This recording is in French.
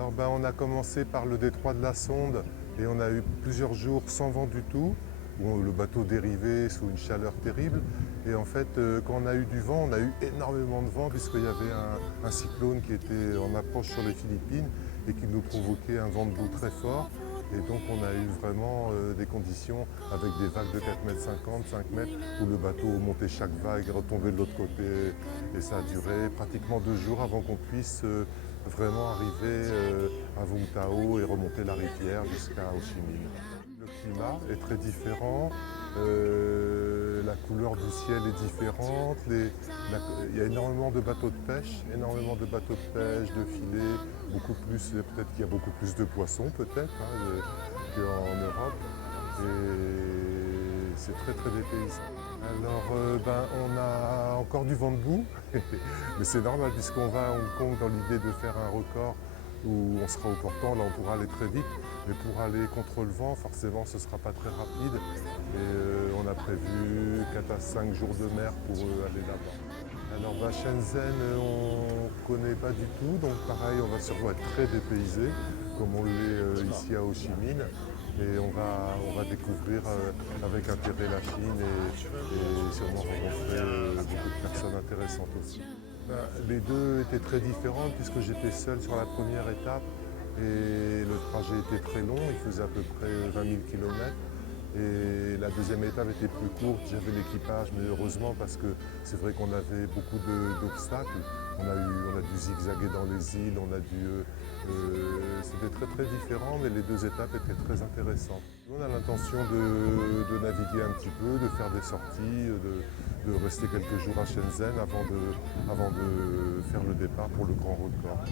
Alors on a commencé par le détroit de la Sonde et on a eu plusieurs jours sans vent du tout, où le bateau dérivait sous une chaleur terrible. Et en fait, quand on a eu du vent, on a eu énormément de vent puisqu'il y avait un cyclone qui était en approche sur les Philippines et qui nous provoquait un vent de boue très fort. Et donc on a eu vraiment des conditions avec des vagues de 4,50 m, 5 mètres, où le bateau montait chaque vague et retombait de l'autre côté. Et ça a duré pratiquement 2 jours avant qu'on puisse vraiment arriver à Vung Tau et remonter la rivière jusqu'à Ho Chi Minh. Le climat est très différent, la couleur du ciel est différente, il y a énormément de bateaux de pêche, de filets, beaucoup plus, peut-être qu'il y a beaucoup plus de poissons peut-être qu'en Europe. Et c'est très très dépaysant. Alors on a encore du vent de boue, mais c'est normal puisqu'on va à Hong Kong dans l'idée de faire un record où on sera au portant, là on pourra aller très vite, mais pour aller contre le vent, forcément ce ne sera pas très rapide. Et on a prévu 4 à 5 jours de mer pour aller là-bas. Alors Shenzhen, on ne connaît pas du tout, donc pareil, on va sûrement être très dépaysé, comme on l'est ici à Ho Chi Minh. Et on va découvrir avec intérêt la Chine et sûrement rencontrer beaucoup de personnes intéressantes aussi. Les deux étaient très différents puisque j'étais seul sur la première étape et le trajet était très long, il faisait à peu près 20 000 km. Et la deuxième étape était plus courte, j'avais l'équipage, mais heureusement parce que c'est vrai qu'on avait beaucoup d'obstacles. On a dû zigzaguer dans les îles, c'était très très différent, mais les deux étapes étaient très intéressantes. On a l'intention de naviguer un petit peu, de faire des sorties, de rester quelques jours à Shenzhen avant de faire le départ pour le grand record.